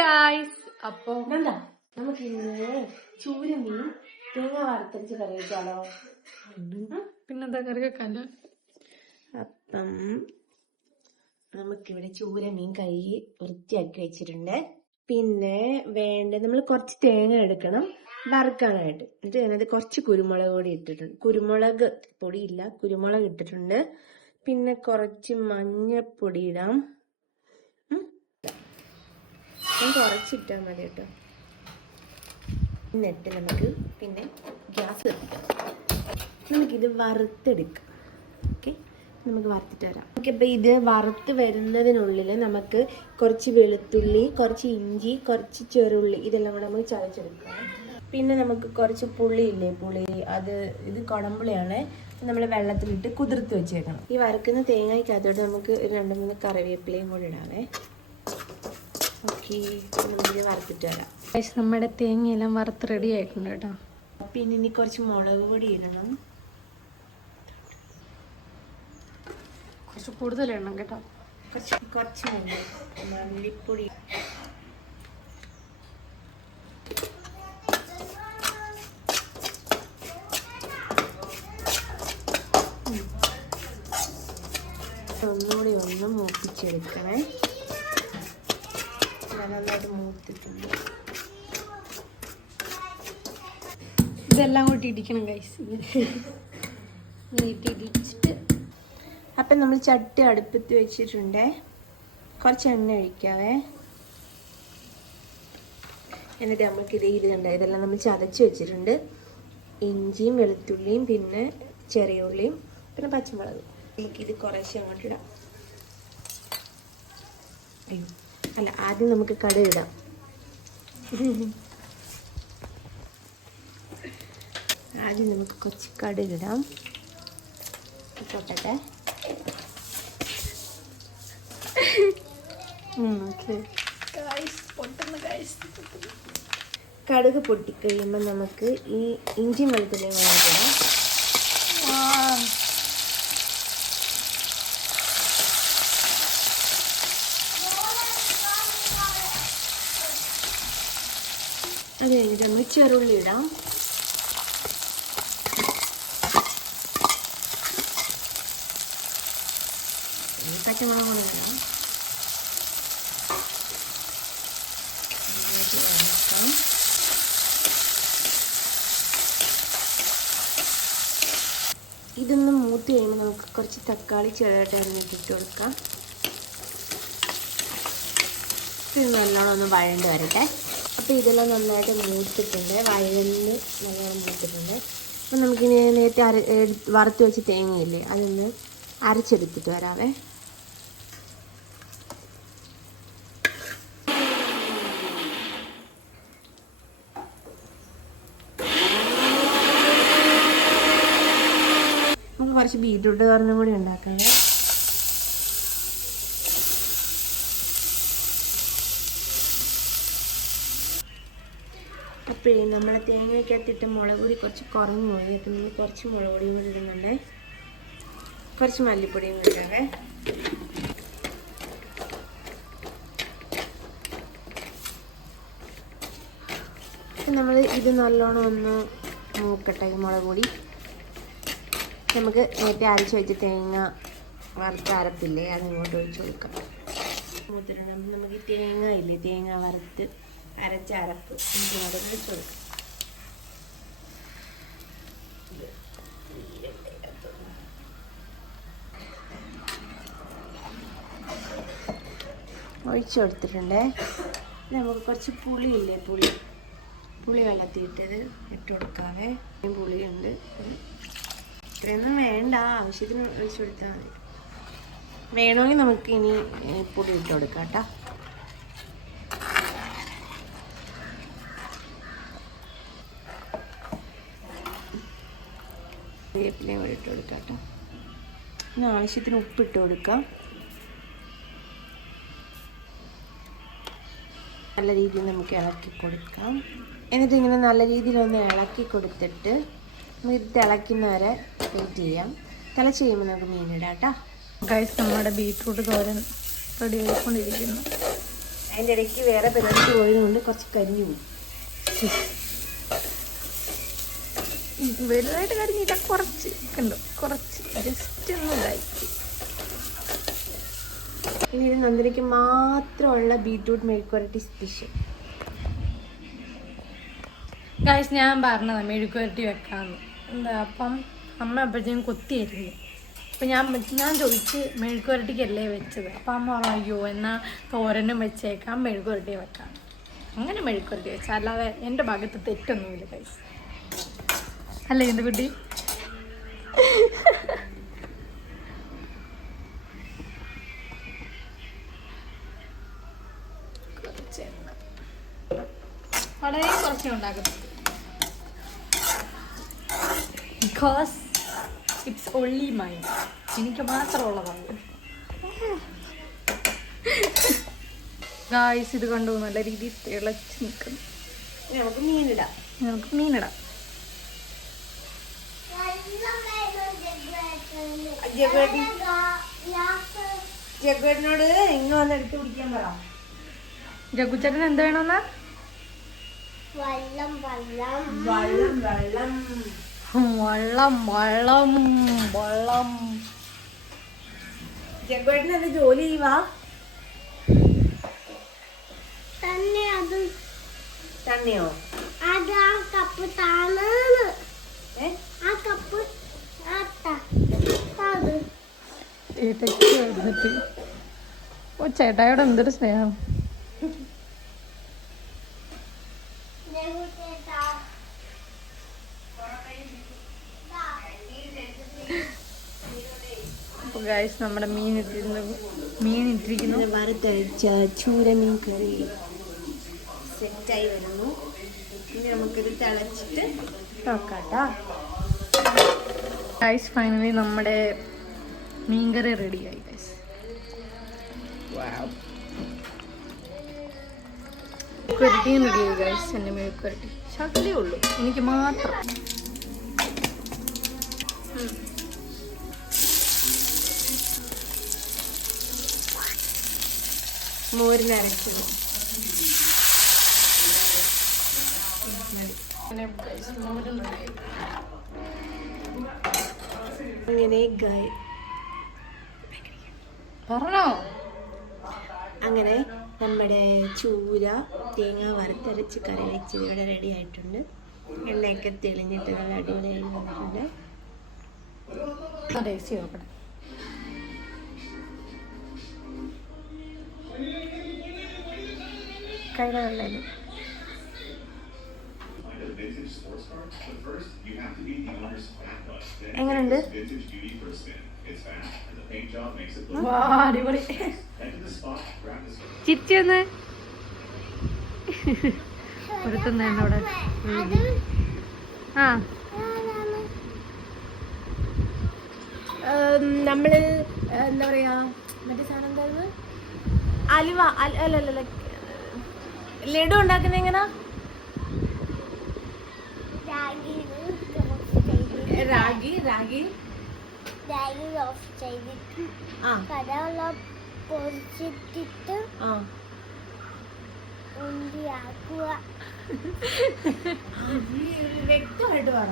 Guys, അപ്പൊ നമുക്ക് ഇന്ന് ചൂരമീൻ തേങ്ങ വറുത്തരച്ച് കറി വെച്ചാലോ? പിന്നെന്താ കറി വെക്കാല്ലോ? അപ്പം നമുക്കിവിടെ ചൂരമീൻ കൈ വൃത്തിയാക്കി വെച്ചിട്ടുണ്ട്. പിന്നെ നമ്മൾ കുറച്ച് തേങ്ങ എടുക്കണം വറുക്കാനായിട്ട്. എന്നിട്ട് അതിനകത്ത് കുറച്ച് കുരുമുളക് പൊടി ഇട്ടിട്ടുണ്ട്. കുരുമുളക് പൊടിയില്ല, കുരുമുളക് ഇട്ടിട്ടുണ്ട്. പിന്നെ കുറച്ച് മഞ്ഞപ്പൊടി ഇടാം. കുറച്ചിട്ടാൽ മതി കേട്ടോ. എന്നിട്ട് നമുക്ക് പിന്നെ ഗ്യാസ് കത്തിക്കാം. നമുക്കിത് വറുത്തെടുക്കാം. ഓക്കെ, നമുക്ക് വറുത്തിട്ട് വരാം. നമുക്കിപ്പോൾ ഇത് വറുത്ത് വരുന്നതിനുള്ളിൽ നമുക്ക് കുറച്ച് വെളുത്തുള്ളി, കുറച്ച് ഇഞ്ചി, കുറച്ച് ചെറുള്ളി ഇതെല്ലാം കൂടെ നമുക്ക് ചതച്ചെടുക്കാം. പിന്നെ നമുക്ക് കുറച്ച് പുളിയില്ലേ, ഇത് കുടമ്പുളിയാണ്. നമ്മൾ വെള്ളത്തിലിട്ട് കുതിർത്ത് വെച്ചേക്കണം. ഈ വറുക്കുന്ന തേങ്ങയ്ക്കകത്തോട്ട് നമുക്ക് 2-3 കറിവേപ്പിലയും കൂടെ ഇടാവേ. ഓക്കെ, നമുക്കിത് വറുത്തിട്ട് വരാം. നമ്മുടെ തേങ്ങയെല്ലാം വറുത്ത് റെഡി ആയിട്ടുണ്ട് കേട്ടോ. പിന്നെ ഇനി കുറച്ച് മുളക് പൊടി ഇടണം. കുറച്ച് കൂടുതൽ ഇടണം കേട്ടോ. കുറച്ച് മല്ലിപ്പൊടി. ഒന്നുകൂടി ഒന്ന് മൂപ്പിച്ചെടുക്കണേ. നന്നായിട്ട് മൂത്തിട്ടുണ്ട്. ഇതെല്ലാം കൂട്ടി ഇടിക്കണം ഗൈസ്. ഇടിച്ചിട്ട് അപ്പം നമ്മൾ ചട്ടി അടുപ്പത്ത് വെച്ചിട്ടുണ്ട്. കുറച്ച് എണ്ണ ഒഴിക്കാവേ. എന്നിട്ട് നമുക്ക് ഇതുണ്ട്, ഇതെല്ലാം നമ്മൾ ചതച്ച് വെച്ചിട്ടുണ്ട്. ഇഞ്ചിയും വെളുത്തുള്ളിയും പിന്നെ ചെറിയ ഉള്ളിയും പിന്നെ പച്ചമുളക്. നമുക്കിത് കുറേശ്ശെ അങ്ങോട്ട് ഇടാം. ആദ്യം നമുക്ക് കടുക് ഇടാം. ആദ്യം നമുക്ക് കുറച്ച് കടുക് ഇടാം. പൊട്ടട്ടെ. കടുക് പൊട്ടിക്കഴിയുമ്പോൾ നമുക്ക് ഈ ഇഞ്ചി വെളുത്തുള്ളിയും വാങ്ങിക്കണം. അത് കഴിഞ്ഞിട്ട് നമ്മൾ ചെറുള്ളി ഇടാം. പച്ചമുളക് കൊണ്ട് ഇടാം. ഇതൊന്ന് മൂത്ത് കഴിയുമ്പോൾ നമുക്ക് കുറച്ച് തക്കാളി ചെറുതായിട്ട് അരിഞ്ഞിട്ട് കൊടുക്കാം. ഇത് നല്ലോണം ഒന്ന് വഴണ്ട് വരട്ടെ. അപ്പോൾ ഇതെല്ലാം നന്നായിട്ട് മൂത്തിട്ടുണ്ട്, വഴന്ന് നല്ലോണം മൂത്തിട്ടുണ്ട്. അപ്പോൾ നമുക്കിനി നേരത്തെ വറുത്ത് വെച്ച് തേങ്ങയില്ലേ, അതൊന്ന് അരച്ചെടുത്തിട്ട് വരാവേ. നമുക്ക് കുറച്ച് ബീറ്റ്റൂട്ട് തോരനും കൂടി ഉണ്ടാക്കണേ. അപ്പോഴേ നമ്മളെ തേങ്ങയ്ക്കകത്തിട്ട് മുളക് പൊടി കുറച്ച് കുറഞ്ഞു പോയി. അപ്പം നമ്മൾ കുറച്ച് മുളക് പൊടിയും കൂടി ഇടുന്നുണ്ടേ. കുറച്ച് മല്ലിപ്പൊടിയും കൂടി ഇടവേ. നമ്മൾ ഇത് നല്ലോണം ഒന്ന് മൂക്കട്ടെ. മുളക് പൊടി നമുക്ക് നേരത്തെ അരച്ച് വെച്ച് തേങ്ങ വറുത്ത് അരപ്പില്ലേ, അതിങ്ങോട്ട് ഒഴിച്ച് കൊടുക്കാം. മൂത്തിട്ടുണ്ട്. നമുക്ക് ഈ തേങ്ങ ഇല്ലേ, തേങ്ങ വറുത്ത് അരച്ച അരപ്പ് നമുക്ക് ഒഴിച്ച് കൊടുക്കാം. ഒഴിച്ചു കൊടുത്തിട്ടുണ്ട്. നമുക്ക് കുറച്ച് പുളിയില്ലേ, പുളി വെള്ളത്തിയിട്ടത് ഇട്ട് കൊടുക്കാവേ. പുളിയുണ്ട്. ഇത്രയൊന്നും വേണ്ട, ആവശ്യത്തിന് ഒഴിച്ചു കൊടുത്താൽ മതി. വേണമെങ്കിൽ നമുക്ക് ഇനി പുളി ഇട്ട് കൊടുക്കാം കേട്ടോ. വേപ്പിലയും കൂടി ഇട്ട് കൊടുക്കാം കേട്ടോ. ഇനി ആവശ്യത്തിന് ഉപ്പിട്ട് കൊടുക്കാം. നല്ല രീതിയിൽ നമുക്ക് ഇളക്കി കൊടുക്കാം. എന്നിട്ട് ഇങ്ങനെ നല്ല രീതിയിലൊന്ന് ഇളക്കി കൊടുത്തിട്ട് ഇത് തിളയ്ക്കുന്നവരെ വെയിറ്റ് ചെയ്യാം. തിളച്ച് കഴിയുമ്പോൾ നമുക്ക് മീനിടാം കേട്ടോ. ഗൈസ്, നമ്മുടെ ബീറ്റ്റൂട്ട് തോരൻ റെഡി ആയിക്കൊണ്ടിരിക്കുന്നു. അതിൻ്റെ ഇടയ്ക്ക് വേറെ പരിപാടിക്ക് പോയതുകൊണ്ട് കുറച്ച് കരിഞ്ഞു പോകും. വലുതായിട്ട് കരിഞ്ഞില്ല, കുറച്ച് കണ്ടോ, കുറച്ച് ജസ്റ്റ് ഒന്ന് ഇതായി. ഇനി ഇത് നന്ദിനിക്ക് മാത്രമുള്ള ബീറ്റ്റൂട്ട് മെഴുക്കുവരട്ടി സ്പെഷ്യൽ. ഗായ്സ്, ഞാൻ പറഞ്ഞതാണ് മെഴുക്കുവരട്ടി വെക്കാമെന്ന്. എന്താ അപ്പം അമ്മ അപ്പോഴത്തേക്കും കൊത്തിയായിരുന്നു. അപ്പം ഞാൻ ചോദിച്ച് മെഴുക്കുവരട്ടിക്കല്ലേ വെച്ചത്. അപ്പം അമ്മ പറഞ്ഞു അയ്യോ എന്നാൽ തോരനും വെച്ചേക്കാം, മെഴുക്കുവരട്ടി വെക്കാം. അങ്ങനെ മെഴുക്കുവരട്ടി വെച്ചാൽ അല്ലാതെ എൻ്റെ ഭാഗത്ത് തെറ്റൊന്നുമില്ല ഗായ്സ്. അല്ലേ എന്ത് കുട്ടി? വളരെ കുറച്ചേ ഉണ്ടാക്കുന്നത്. Because it's only mine. എനിക്ക് മാത്രമുള്ളതാണ്. ഗായ്സ്, ഇത് കണ്ടു നല്ല രീതിയിൽ തിളച്ച് നിൽക്കുന്നു. നമുക്ക് മീനിടാം. നമുക്ക് മീനിടാം. ജഗ്ഗേട്ടനോട് ഇങ്ങ് വന്ന് എടുത്ത് കുടിക്കാൻ പറ. ജഗ്ഗുച്ചേട്ടൻ എന്ത് വേണമെന്നാ? വെള്ളം ജഗ്ഗേട്ടൻ അത് ജോലി ചെയ്യുവാ. തന്നെയോ? ഓ, ചേട്ടായോട് എന്തൊരു സ്നേഹം. അപ്പോൾ ഗൈസ്, നമ്മുടെ മീൻ ഇട്ടിരിക്കുന്നു. വറുത്തരച്ച ചൂര മീൻ കറി സെറ്റായി വരുന്നു. ഇനി നമുക്കിത് തിളച്ചിട്ട് നോക്കാട്ടോ. ഗൈസ്, ഫൈനലി നമ്മുടെ മീൻകറി റെഡിയായി ഗൈസ്. മെഴുക്കുവരട്ടിയും റെഡിയായി ഗൈസ്. എൻ്റെ മെഴുക്കുവരട്ടി ശകലേ ഉള്ളൂ, എനിക്ക് മാത്രം. മോരിനരച്ചത്. പറഞ്ഞോ. അങ്ങനെ നമ്മുടെ ചൂര തേങ്ങ വറുത്തരച്ച് കറി വെച്ചത് ഇവിടെ റെഡി ആയിട്ടുണ്ട്. എണ്ണയൊക്കെ തെളിഞ്ഞിട്ട് നല്ല അടിപൊളിയായി വന്നിട്ടുണ്ട്. ടേസ്റ്റ് നോക്കണം. കൈയുടെ വെള്ളയിൽ എങ്ങനെയുണ്ട്? അടിപൊളി. ചിരിച്ചെന്ന് ഒരുത്തുന്ന അവിടെ. ആ, നമ്മള് എന്താ പറയാ, മറ്റേ സാധനം എന്തായിരുന്നു, അലുവ അല്ലല്ല ലഡു ഉണ്ടാക്കുന്ന എങ്ങനാ? റാഗി റോസ്റ്റ് ചെയ്തിട്ട് കടവെള്ളം പൊരിച്ചിട്ടിട്ട് ഉണ്ടിയാക്കുക. വ്യക്തമായിട്ട് പറ.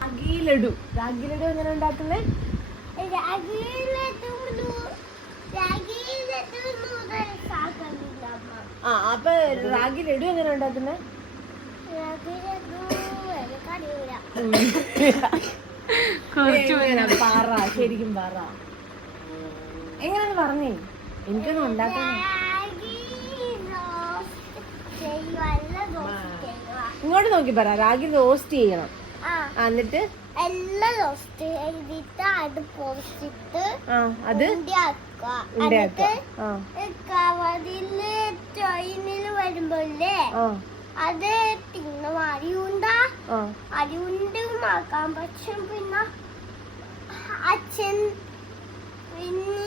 റാഗി ലഡു എങ്ങനെ ഉണ്ടാക്കുന്നത്? അപ്പൊ റാഗി ലഡു എങ്ങനെ ഉണ്ടാക്കുന്നത്? പറ, ശരിക്കും പറ. എങ്ങനെയാന്ന് പറഞ്ഞേ, എനിക്കൊന്നും ഉണ്ടാക്കാൻ. ഇങ്ങോട്ട് നോക്കി പറ. റാഗി റോസ്റ്റ് ചെയ്യണം, എന്നിട്ട് എല്ലാം റോസ്റ്റ് ചെയ്തിട്ട് അത് പൊടിച്ചിട്ട് അത് കവറില് ട്രെയിനില് വരുമ്പോല്ലേ അത് തിന്നും. അരിയുണ്ടാക്കാൻ പക്ഷം പിന്നെ അച്ഛൻ പിന്നെ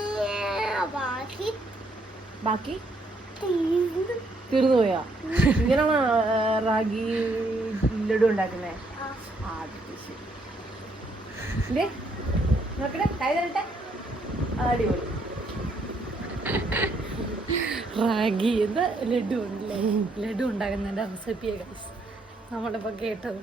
ബാക്കി തീർന്നു പോയാ. ഇങ്ങനെയാണ് റാഗി ലഡു ഉണ്ടാക്കുന്നേ. നോക്കട്ടെ, കൈ തരട്ടെ. അടിപൊളി. റാഗി എന്താ ലഡു ഉണ്ടല്ലേ, ലഡു ഉണ്ടാക്കുന്നതിൻ്റെ റെസിപ്പിയെ ഗൈസ് നമ്മളിപ്പോൾ കേട്ടത്.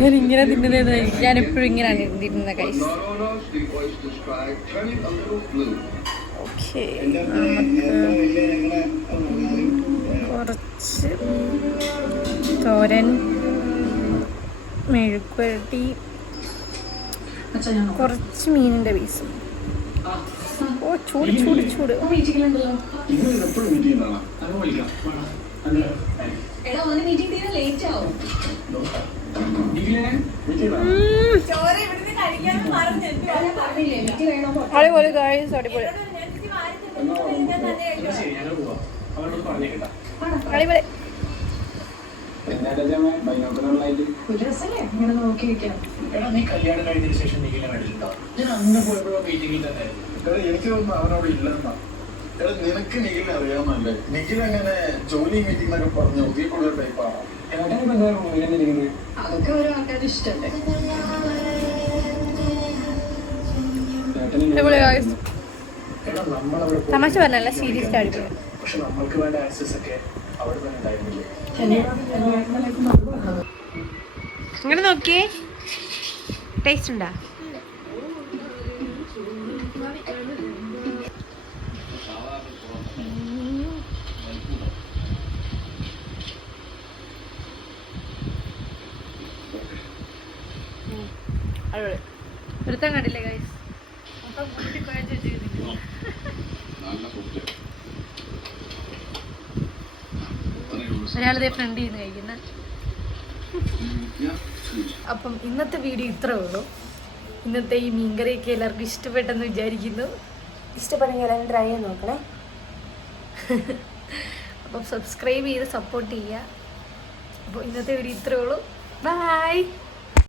ഞാൻ ഇങ്ങനെ തിന്നുന്നത് ഞാൻ എപ്പോഴും ഇങ്ങനെയാണ് തിന്നുന്നത് ഗൈസ്. ഓക്കെ, കുറച്ച് തോരൻ, മെഴുക്കുവരട്ടി, കുറച്ച് മീനിൻ്റെ പീസും. ഓ ചൂട് ചൂട് ചൂട്. അടിപൊളി ഗൈസ്, അടിപൊളി അടിപൊളി. എനിക്ക് തോന്നുന്നു അവനവിടെ ഇല്ലെന്നാ. നിനക്ക് നിഖിലിനെ അറിയാവുന്നല്ലേ? നിഖിൽ അങ്ങനെ ജോലി മീറ്റിംഗ് എന്നൊക്കെ പറഞ്ഞ് ഒതുക്കിക്കൊള്ളുന്ന ടൈപ്പാണോ? അതൊക്കെ ഓരോ ആൾക്കാരുടെ ഇഷ്ടമല്ലേ. തമാശ പറഞ്ഞല്ല, സീരിയസ് അടിപൊളി. പക്ഷെ നമ്മൾക്ക് വേണ്ട ആക്സസ് ഒക്കെ അവിടെ തന്നെ ഉണ്ടായിരുന്നില്ലേ? അങ്ങനെ നോക്കിയേ, ടേസ്റ്റ് ഉണ്ടാ? ഒരുത്തം കണ്ടില്ലേ ഗൈസ്? ഒരാളിതേ ഫ്രണ്ട് ചെയ്യുന്ന കഴിക്കുന്ന. അപ്പം ഇന്നത്തെ വീഡിയോ ഇത്രേ ഉള്ളൂ. ഇന്നത്തെ ഈ മീൻകറിയൊക്കെ എല്ലാവർക്കും ഇഷ്ടപ്പെട്ടെന്ന് വിചാരിക്കുന്നു. ഇഷ്ടപ്പെടുമെങ്കിൽ എല്ലാവരും ട്രൈ ചെയ്ത് നോക്കണേ. അപ്പം സബ്സ്ക്രൈബ് ചെയ്ത് സപ്പോർട്ട് ചെയ്യുക. അപ്പോൾ ഇന്നത്തെ വീഡിയോ ഇത്രേ ഉള്ളൂ. ബൈ.